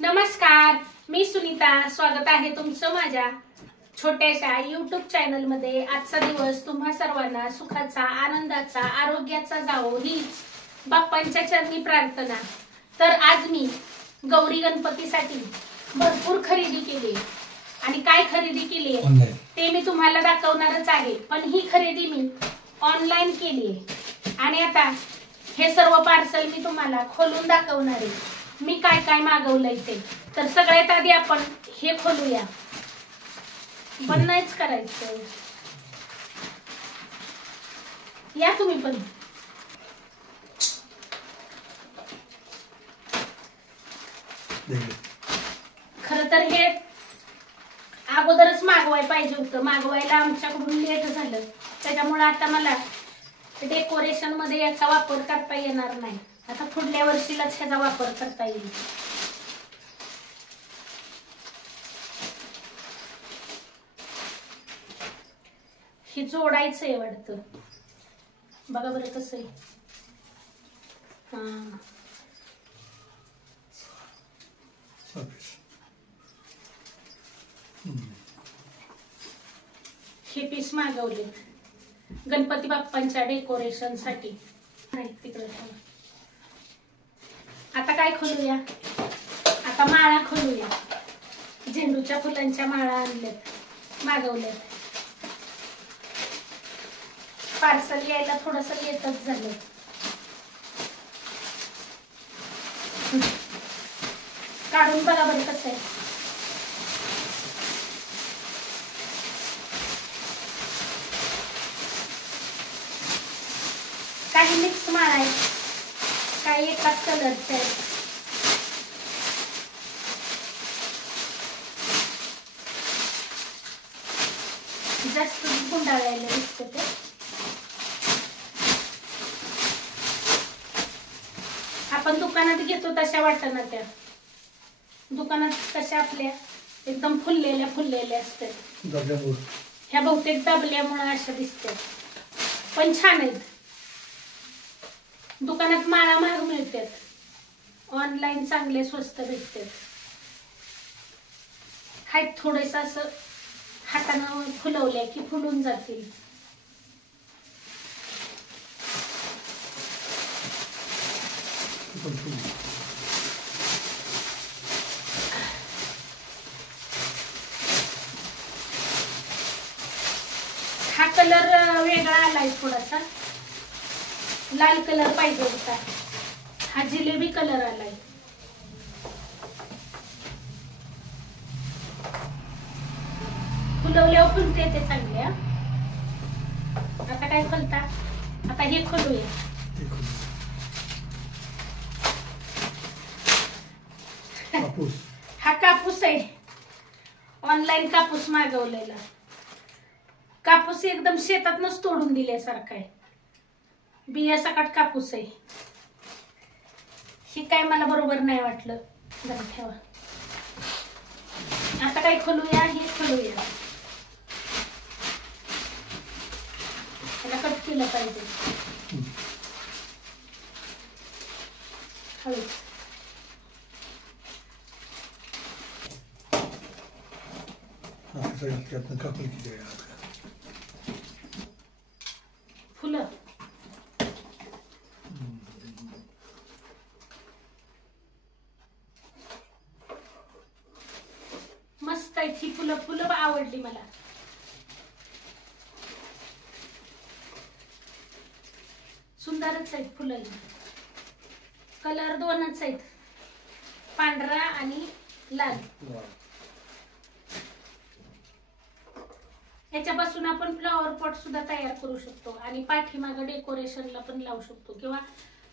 नमस्कार, मी सुनीता. स्वागत आहे तुमचं माझ्या छोट्याशा YouTube चॅनल मध्ये. आजचा दिवस तुम्हा सर्वांना सुखाचा, आनंदाचा, आरोग्याचा जावो हीच बाप्पांच्या चरणी प्रार्थना. तर आज मी गौरी गणपतीसाठी भरपूर खरेदी केली आणि काय खरेदी केली ते मी तुम्हाला दाखवणारच आहे. पण ही खरेदी मी ऑनलाइन केली आहे आणि आता हे सर्व पार्सल मी तुम्हाला खोलून दाखवणार आहे. मी काय काय मागवलंय ते. तर सगळ्यात आधी आपण हे खोलूया. बंद नाहीच करायचं. या तुम्ही पण. खरं तर हे अगोदरच मागवायला पाहिजे होतं. मागवायला आमच्याकडून लेट झालं, त्याच्यामुळे आता मला डेकोरेशन मध्ये याचा वापर करता येणार नाही. आता पुढल्या वर्षीलाच ह्याचा वापर करता येईल. हे जोडायचंय वाटतं. बघा बरं कसं आहे. हे पीस मागवले गणपती बाप्पांच्या डेकोरेशन साठी. तिकडे आता काय खोलूया? आता माळा खोलूया. झेंडूच्या फुलांच्या माळा आणल्यात, मागवल्यात. पार्सल यायला थोडस लेटच झालं. काढून बघा बरं कसं आहे. काही मिक्स माळा आहे, काही एकाच कलरचे आहेत. जास्त गुंडाळायला दिसते ते. आपण दुकानात घेतो तशा वाटना त्या. दुकानात कशा आपल्या एकदम फुललेल्या असतात. ह्या बहुतेक दाबल्यामुळे अशा दिसतात, पण छान आहेत. दुकानात माळा महाग मिळतात, ऑनलाईन चांगले स्वस्त भेटतात. हाय थोडेस असं हातानं फुलवल्या की फुलून जातील. हा कलर वेगळा आलाय थोडासा. लाल कलर पाहिजे होता. हा जिलेबी कलर आलाय. फुलवल्यावर फुलते ते चांगले. आता काय खोलता? आता हे खोलूया. हा कापूस आहे. ऑनलाईन कापूस मागवलेला. कापूस एकदम शेतातनच तोडून दिल्यासारखा आहे. बिया सकट कापूस आहे. ही काय मला बरोबर नाही वाटलं. जरा ठेवा. आता काय खोलूया? हे खोलूया. त्याला कट केलं पाहिजे. फुलं मस्त आहेत. ही फुलं आवडली मला. सुंदरच आहेत फुलं. कलर दोनच आहेत, पांढरा आणि लाल. याच्यापासून आपण फ्लॉवर पॉट सुद्धा तयार करू शकतो आणि पाठीमागे डेकोरेशनला पण लावू शकतो, किंवा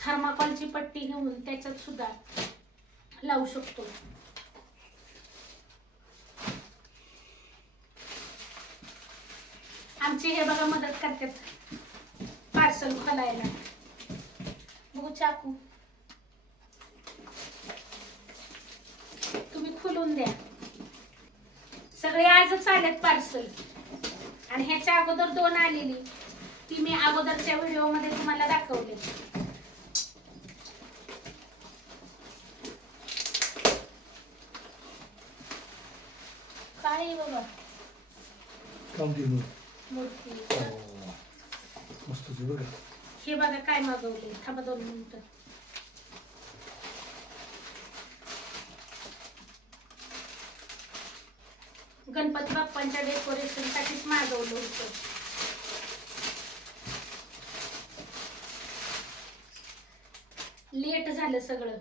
थर्माकोलची पट्टी घेऊन त्याच्यात सुद्धा लावू शकतो. आमची हे बघा मदत करतात पार्सल खोलायला. बघू चाकू. तुम्ही खोलून द्या. सगळे आजच आलेत पार्सल आणि ह्याच्या अगोदर 2 आलेली. ती मी अगोदरच्या व्हिडिओ मध्ये तुम्हाला दाखवले. काय बाबा काम दिलं मूर्ती. मस्त बघा. हे बघा काय मागवले. थांबा 2 मिनिटं. गणपती बाप्पांच्या डेकोरेशन साठीच मागवलं होतं. लेट झालं सगळं.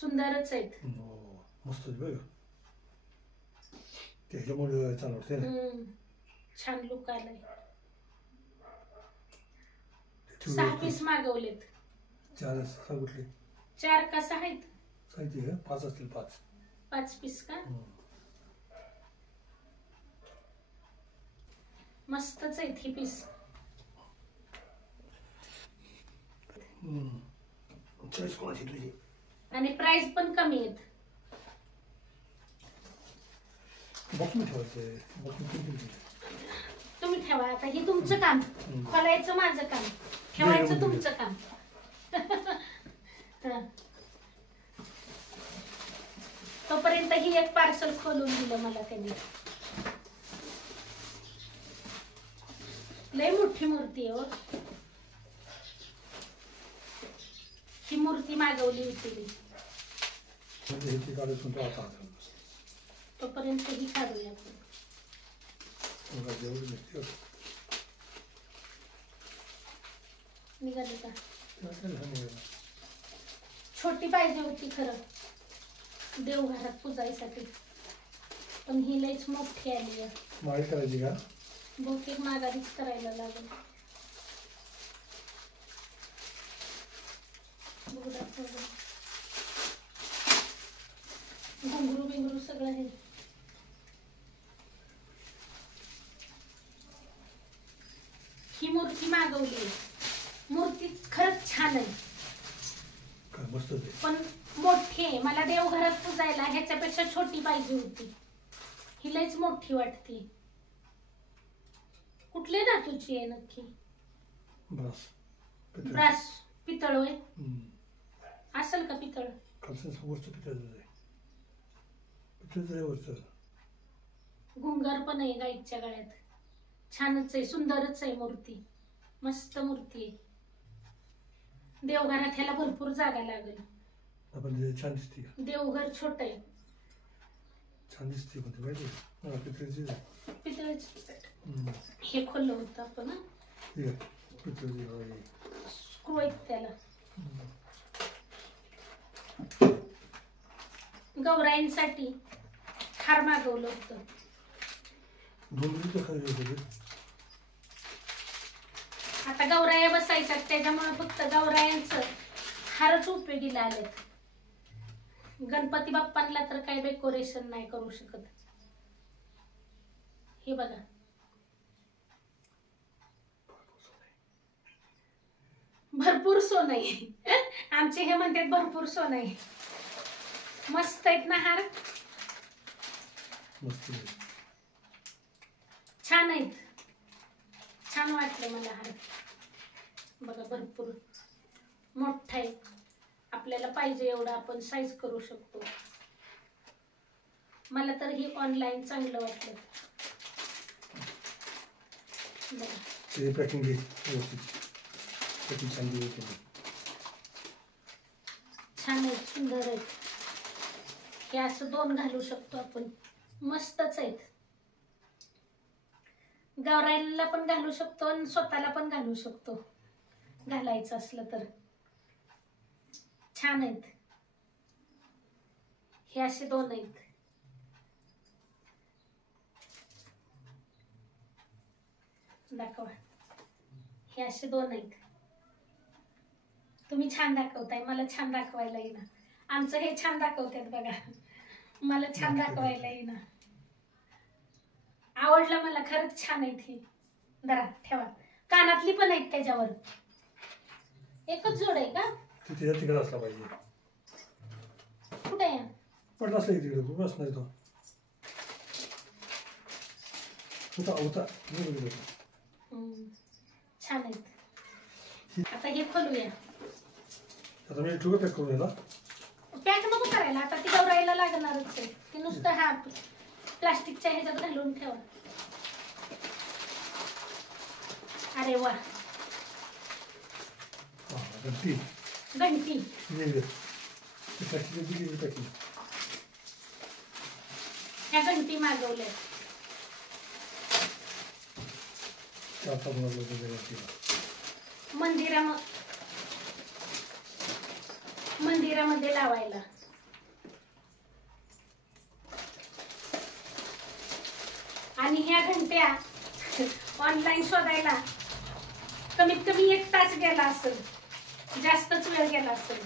सुंदरच आहेत. मस्त बघा. त्याच्यामुळे चालवते ना. छान लुक आलाय. 6 पीस मागवलेत. 4 सांगितले. 4 का 6 आहेत? सांगितले 5 असतील. 5 पीस का? मस्तच आहेत ही पीस. चॉईस कोणाची तुझी? आणि प्राइस पण कमी आहेत. तुम्ही ठेवा. आता हे तुमचं काम. खोलायचं माझं काम, ठेवायचं तुमचं काम. तोपर्यंत ही एक पार्सल खोलून दिलं मला त्यांनी. लय मोठी मूर्ती आहे. ही मूर्ती मागवली होती मी. तोपर्यंत ही काढूया आपण. निघाली का? छोटी पाहिजे होती खरं देवघरात पूजायसाठी, पण ही लईच मोठी आली आहे. माळी करायची का? बहुतेक माघारीच करायला लागेल. घुंगरू बिंगरू सगळं आहे. ही मूर्ती मागवली. मूर्ती खरंच छान आहे, पण मोठी आहे. मला देवघरात पूजायला ह्याच्यापेक्षा छोटी पाहिजे होती. ही लईच मोठी वाटते. कुठल्या धातूची आहे नक्की? ब्रास. पितळ होय? असेल का पितळ? घुंगर पण आहे गाईच्या गळ्यात. छानच आहे, सुंदरच आहे मूर्ती. मस्त मूर्ती आहे. देवघरात ह्याला भरपूर जागा लागेल. छान दिसते. देवघर छोट आहे. छान दिसते. पितळेची. हे खोललं होतं आपण. स्क्रू आहेत त्याला. गौराईंसाठी हार मागवलं होतं. आता गौराया बसायच्यात, त्याच्यामुळे फक्त गौरायांचं हारच उपयोगीला आलेत. गणपती बाप्पांना तर काही डेकोरेशन नाही करू शकत. हे बघा. भरपूर सोनं आहे. आमचे हे म्हणतात भरपूर सोनं आहे. मस्त आहेत ना हार? छान आहेत. छान वाटलं मला हार. बघा भरपूर मोठा आहे. आपल्याला पाहिजे एवढं आपण साईज करू शकतो. मला तर ही ऑनलाईन चांगलं वाटलं. छान आहे, सुंदर आहे. हे असं 2 घालू शकतो आपण. मस्तच आहेत. गौराईला पण घालू शकतो आणि स्वतःला पण घालू शकतो, घालायचं असलं तर. छान आहेत. हे असे 2 आहेत. दाखवा. हे असे 2 आहेत. तुम्ही छान दाखवताय, मला छान दाखवायला येईना. आमचं हे छान दाखवतात बघा, मला छान दाखवायला येईना. आवडलं मला, खरंच छान आहेत ही. जरा ठेवा. कानातली पण आहेत त्याच्यावर. एकच जोड आहे का? तिकडे असला पाहिजे. कुठे आहे? पडला असला तिकडे. बस नाही तो होता. छान आहेत. आता हे खोलूया. आता मी ठुका पॅक करून याला. पॅक नको करायला, आता ती गौराईला लागणारच आहे. ती नुसतं हा प्लास्टिकच्या ह्याच्यात घालून ठेवा. अरे वा, घंटी घंटी ह्या घंटी मागवल्या. मंदिरामध्ये लावायला. आणि ह्या घंट्या ऑनलाईन शोधायला कमीत कमी 1 तास गेला असेल, जास्तच वेळ गेला असेल.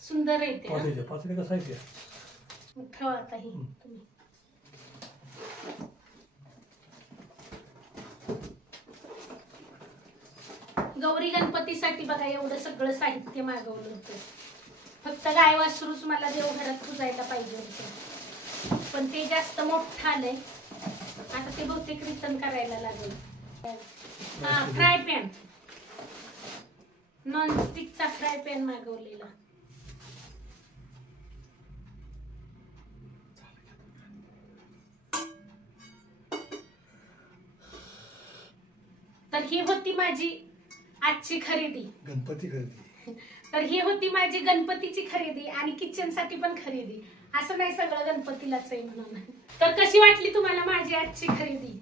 सुंदर आहे ते. कसं आहे ठेवा आता ही तुम्ही. गौरी गणपतीसाठी बघा एवढं सगळं साहित्य मागवलं होतं. फक्त गाय वासरूच मला देवघरात पुजायला पाहिजे होतं, पण ते जास्त मोठं आलंय. आता ते बहुतेक रिटर्न करायला लागेल. हा, फ्राय पॅन, नॉनस्टिकचा फ्राय पॅन मागवलेला. तर ही होती माझी आजची खरेदी. गणपती खरेदी. तर ही होती माझी गणपतीची खरेदी आणि किचन साठी पण खरेदी. असं नाही सगळं गणपतीलाच आहे म्हणून. तर कशी वाटली तुम्हाला माझी आजची खरेदी?